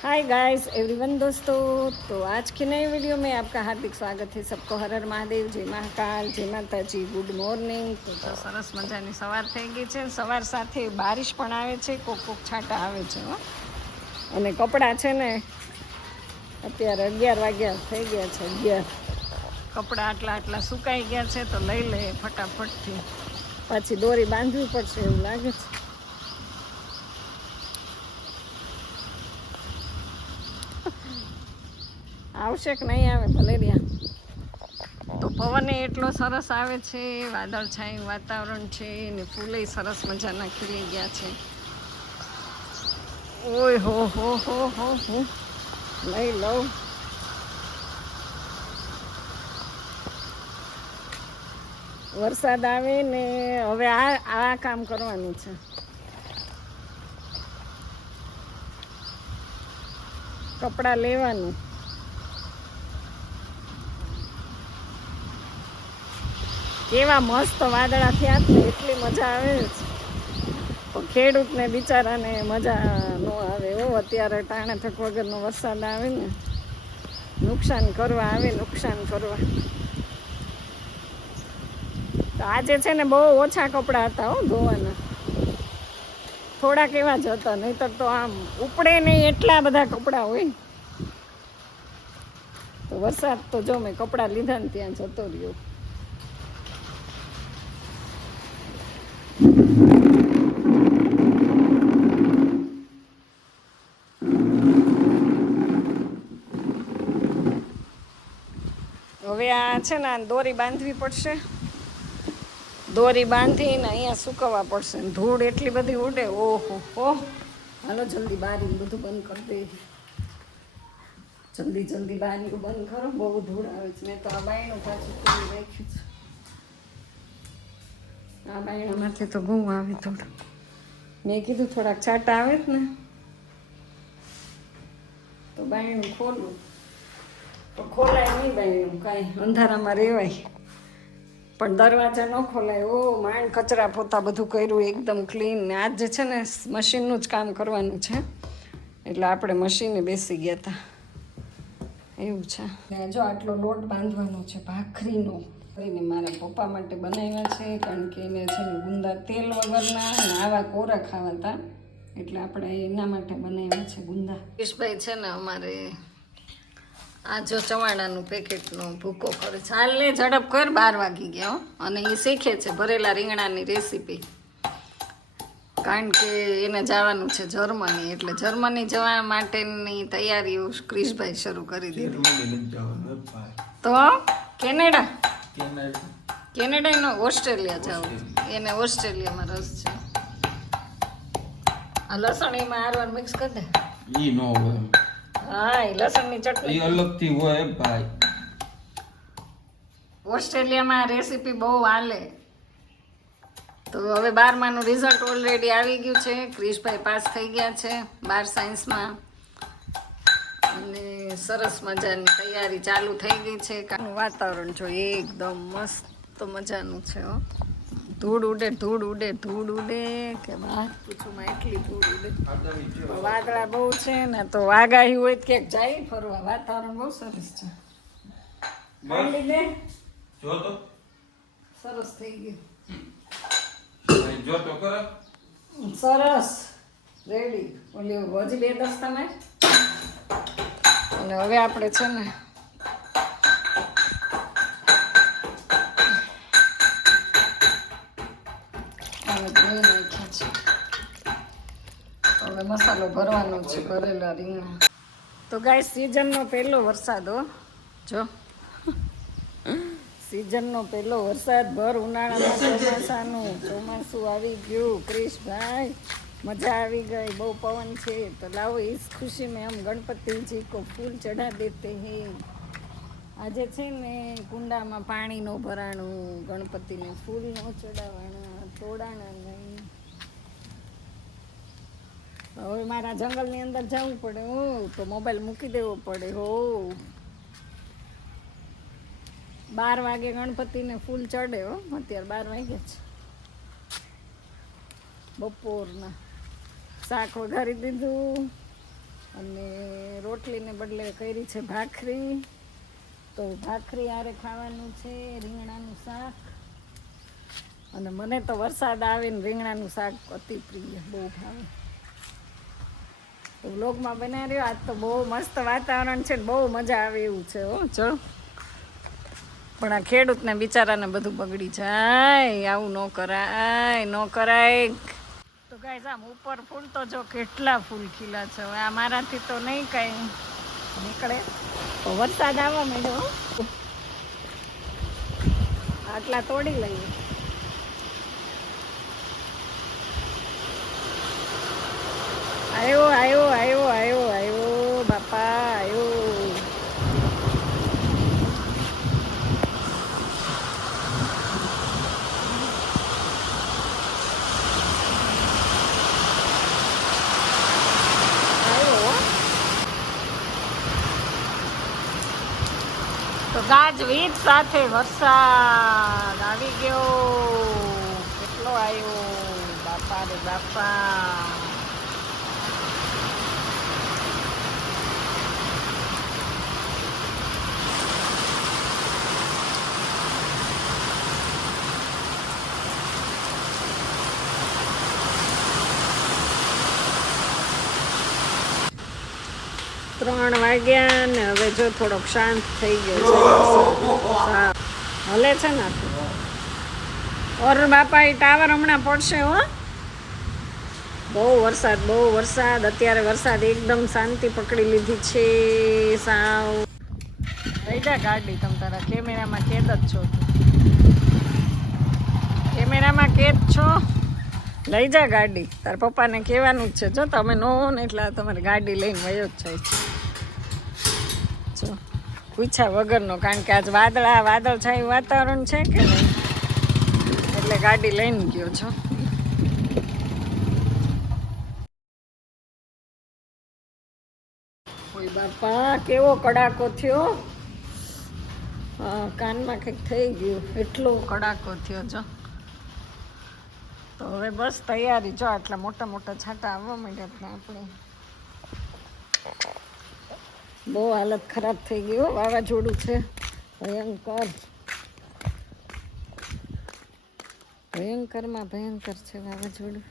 Hi guys everyone दोस्तों तो आज के नए वीडियो में आपका हार्दिक स्वागत है सबको હર હર મહાદેવ જય મહાકાલ જય માતાજી ગુડ મોર્નિંગ તો તો સરસ મજાની સવાર થઈ ગઈ છે સવાર સાથે બારિશ પણ આવે છે કોક કોક છાંટા આવે છે હો અને કપડાં છે ને અત્યારે અગિયાર વાગ્યા થઈ ગયા છે અગિયાર કપડાં આટલા આટલા સુકાઈ ગયા છે તો લઈ લે ફટાફટથી પાછી દોરી બાંધવી પડશે એવું લાગે છે આવશે કે નહીં આવે, ભલે રહ્યા. તો પવન એટલો સરસ આવે છે વાદળછાયું વાતાવરણ છે, ને ફૂલે સરસ મજાના ખીલી ગયા છે. ઓય હો હો હો હો, હું. લઈ લઉં વરસાદ આવે ને હવે આ આ કામ કરવાનું છે. કપડાં લેવાનું. કેવા મસ્ત વાદળા થયા એટલી મજા આવે છે ખેડૂતને બિચારાને મજા ન આવે એવો અત્યારે ટાણે થક વગરનો વરસાદ આવે ને. નુકસાન કરવા આવે, નુકસાન કરવા. તો આજે છે ને બહુ ઓછા કપડાં હતા હો, ધોવાના. થોડાક એવા જ હતા, નહીતર તો આમ ઉપડે નહીં એટલા બધા કપડાં હોય. તો વરસાદ તો જો મેં કપડાં લીધા ને ત્યાં જતો રહ્યો. હવે આ છે ને દોરી બાંધવી પડશે. દોરી બાંધીને અહીંયા સુકવવા પડશે. ધૂળ એટલી બધી ઉડે. ઓહો, હો. હાલો જલ્દી બારી બધું બંધ કરી દે. જલ્દી જલ્દી બારી બંધ કરો. બહુ ધૂળ આવે છે. મેં તો આ બાયણું પાછું ખોલી રાખ્યું છે. આ બાયણામાંથી તો બહુ આવે થોડું. મેં કીધું થોડાક છાંટા આવે જ ને. તો બાયણું ખોલું. તો ખોલાય નહીં બહેનું કાંઈ. અંધારામાં રહેવાય. પણ દરવાજા ન ખોલાય. ઓ માંડ કચરા પોતા બધું કર્યું, એકદમ ક્લીન ને આજ જે છે ને, મશીનનું જ કામ કરવાનું છે. એટલે આપણે મશીને બેસી ગયા હતા એવું છે. ને જો આટલો લોટ બાંધવાનો છે, ભાખરીનો. કરીને મારા પપ્પા માટે બનાવ્યા છે, કારણ કે એને છે ને ગુંદા તેલ વગરના અને આવા કોરા ખાવા હતા એટલે આપણે એના માટે બનાવ્યા છે ગુંદા. કિશભાઈ છે ને અમારે આ જો ચવાણાનું પેકેટનો ભૂકો કરે હાલ ઝડપ કર બાર વાગી ગયા હો. અને એ શીખે છે ભરેલા રીંગણાની રેસીપી. કારણ કે એને જવાનું છે જર્મની એટલે જર્મની જવા માટેની તૈયારીઓ ક્રિશભાઈ શરૂ કરી દીધી. તો કેનેડા? કેનેડા. એનો ઓસ્ટ્રેલિયા જવું એને ઓસ્ટ્રેલિયામાં રસ છે. આ લસણ એમાં આરવાર મિક્સ કરી દે. ઈ નો હોય. હા એ લસણની ચટણી. એ અલગથી હોય ભાઈ. ઓસ્ટ્રેલિયામાં રેસીપી બહુ હાલે. તો હવે બારમાનું રિઝલ્ટ ઓલરેડી આવી ગયું છે. ક્રિશભાઈ પાસ થઈ ગયા છે બાર સાયન્સમાં. અને સરસ મજાની તૈયારી ચાલુ થઈ ગઈ છે. વાતાવરણ જો એકદમ મસ્ત મજાનું છે હો. ધૂળ ઉડે ધૂળ ઉડે ધૂળ ઉડે કે વાત પૂછું એટલી ધૂળ ઉડે. વાદળા બહુ છે ને તો આગાહી હોય ક્યાંક જાય ફરવા. વાતાવરણ બહુ સરસ છે. જો તો. સરસ થઈ ગયું. જો તો કરે. સરસ. રેડી ઓલી હજી બે દસ તમે. અને હવે આપણે છે ને હવે મસાલો ભરવાનો છે ભરેલા રીંગણા. તો ગાય સિઝનનો પહેલો વરસાદ હો. જો. સિઝનનો પહેલો વરસાદ, ભર ઉનાળામાં ચોમાસાનું, ચોમાસું આવી ગયું. ક્રિશભાઈ, મજા આવી ગઈ, બહુ પવન છે. તો લાવો એ જ ખુશી મેં આમ ગણપતિજી કો ફૂલ ચઢા દેતે હે. આજે છે ને કુંડામાં પાણીનું ભરાણું, ગણપતિને ફૂલ ન ચડાવવાના તોડાણા નહીં. હવે મારા જંગલની અંદર જવું પડે, હો તો મોબાઈલ મૂકી દેવો પડે, હો. બાર વાગે ગણપતિને ફૂલ ચડે, હો. અત્યારે બાર વાગ્યા છે. બપોરના શાક વઘારી દીધું અને રોટલીને બદલે કરી છે ભાખરી. તો ભાખરી આરે ખાવાનું છે, રીંગણાનું શાક. અને મને તો વરસાદ આવે ને રીંગણાનું શાક અતિ પ્રિય, બહુ ભાવે. તો બનાવી રહ્યો. આજ તો બહુ મસ્ત વાતાવરણ છે ને બહુ મજા આવે એવું છે હો. ચલો. પણ આ ખેડૂતને બિચારાને બધું બગડી જાય. આવું ન કરાય ન કરાય. તો ગાય આમ ઉપર ફૂલ તો જો કેટલા ફૂલ ખીલા છે. હવે આ મારાથી તો નહીં કાંઈ નીકળે. તો વરસાદ આવવા માંડ્યો હો. આટલા તોડી લઈએ. આવ્યો આવ્યો આવ્યો આવ્યો આવ્યો બાપા આવ્યો. તો ગાજવીજ સાથે વરસાદ આવી ગયો. કેટલો આવ્યો બાપા રે બાપા. ત્રણ વાગ્યા ને હવે જો થોડોક શાંત થઈ ગયો છે. ભલે છે ને. ઓર બાપા એ ટાવર હમણાં પડશે હો. બહુ વરસાદ બહુ વરસાદ. અત્યારે વરસાદ એકદમ શાંતિ પકડી લીધી છે. સાવ. લઈ જા ગાડી તમે તારા. કેમેરામાં કેદ જ છો. કેમેરામાં કેદ છો? લઈ જા ગાડી. તાર પપ્પાને કહેવાનું જ છે. જો તમે નો ને એટલે તમારી ગાડી લઈને વયો જ જાય છે. પૂછ્યા વગરનો, કારણ કે આજ વાદળા વાદળ છાયું વાતાવરણ છે કે એટલે ગાડી લઈને ગયો છો. ઓય બાપા, કેવો કડાકો થયો? કાનમાં કંઈક થઈ ગયું. એટલો કડાકો થયો, જો. તો હવે બસ તૈયારી, જો, આટલા મોટા મોટા છાંટા આવવા માંડ્યા આપણે. બહુ હાલત ખરાબ થઈ ગઈ હો. વાવાઝોડું છે. ભયંકર. ભયંકરમાં ભયંકર છે વાવાઝોડું.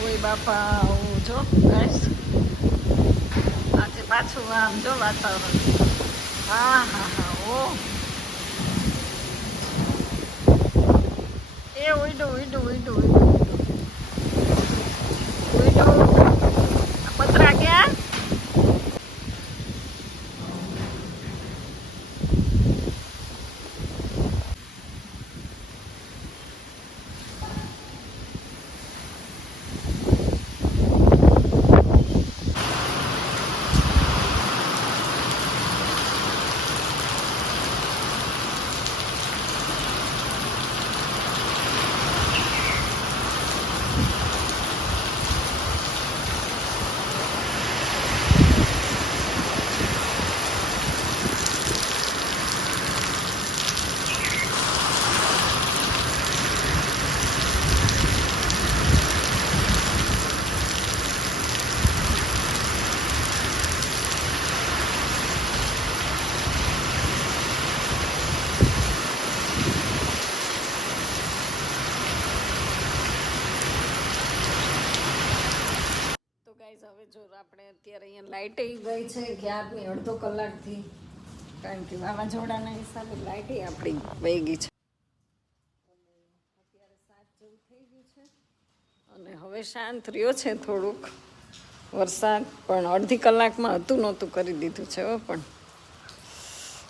ઓય બાપા આવું જો ગાઈસ આજે પાછું આમ જો વાતાવરણ. હા હા હા, ઓ. એ ઉઈડું ઉઈડું ઉઈડું ઉઈડું ઉઈડું આ પતરા ક્યાં તો ગાઈઝ હવે જો આપણે અત્યારે અહીંયા લાઇટ ગઈ છે, ક્યારની અડધો કલાકથી. કારણ કે વાવાઝોડાના હિસાબે લાઇટ આપણી વહી ગઈ છે. અત્યારે સાત જેવું થઈ ગયું છે. અને હવે શાંત રહ્યો છે થોડુંક. વરસાદ પણ અડધી કલાકમાં હતું, નહોતું કરી દીધું છે પણ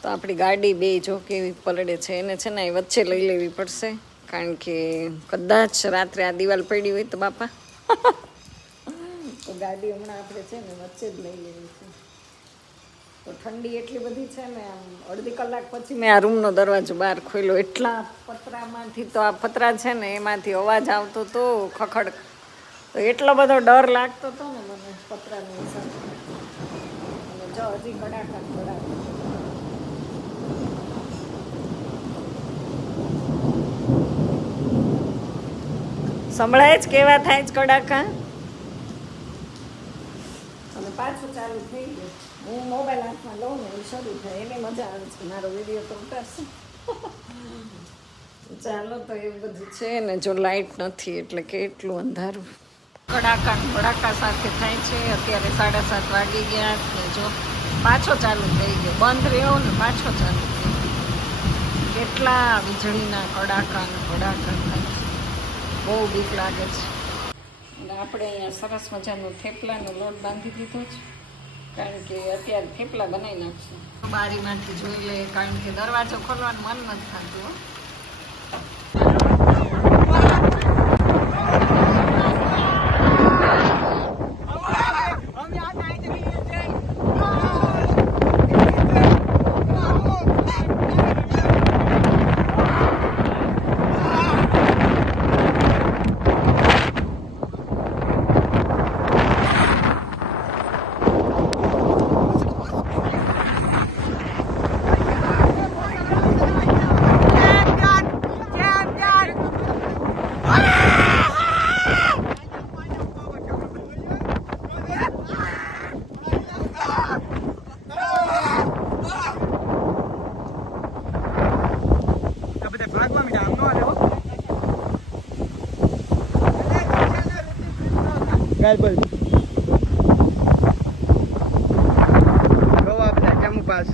તો આપણી ગાડી બે જો કેવી પલળે છે, એને છે ને એ વચ્ચે લઈ લેવી પડશે. કારણ કે કદાચ રાત્રે આ દિવાલ પડી હોય તો બાપા. ગાડી હમણાં આપણે છે ને વચ્ચે જ લઈ લેવી છે. તો ઠંડી એટલી બધી છે ને આમ અડધી કલાક પછી મેં આ રૂમનો દરવાજો બહાર ખોલ્યો. એટલા પતરામાંથી તો આ પતરા છે ને એમાંથી અવાજ આવતો તો ખખડ. તો એટલો બધો ડર લાગતો હતો ને મને પતરાનો હિસાબ જો હજી કડાકા કડાક. સંભળાય જ કેવા થાય જ કડાકા? પાછું ચાલુ થઈ ગયું. હું મોબાઈલ હાથમાં લઉં ને એ શરૂ થાય. એને મજા આવે છે. મારો વીડિયો તો ઉતારશે ચાલો તો એ બધું છે ને જો લાઈટ નથી એટલે કેટલું અંધારું. કડાકા કડાકા સાથે થાય છે. અત્યારે સાડા સાત વાગી ગયા ને જો પાછો ચાલુ થઈ ગયો. બંધ રહ્યો ને પાછો ચાલુ થઈ ગયો. કેટલા વીજળીના કડાકા ને ભડાકા થાય છે બહુ બીક લાગે છે. આપણે અહીંયા સરસ મજાનો થેપલાનો લોટ બાંધી દીધો છે. કારણ કે અત્યારે થેપલા બનાવી નાખશું. બારીમાંથી જોઈ લઈએ, કારણ કે દરવાજો ખોલવાનું મન નથી થતું બનાવી પડે ગવા બધા જમ્મુ પાસ.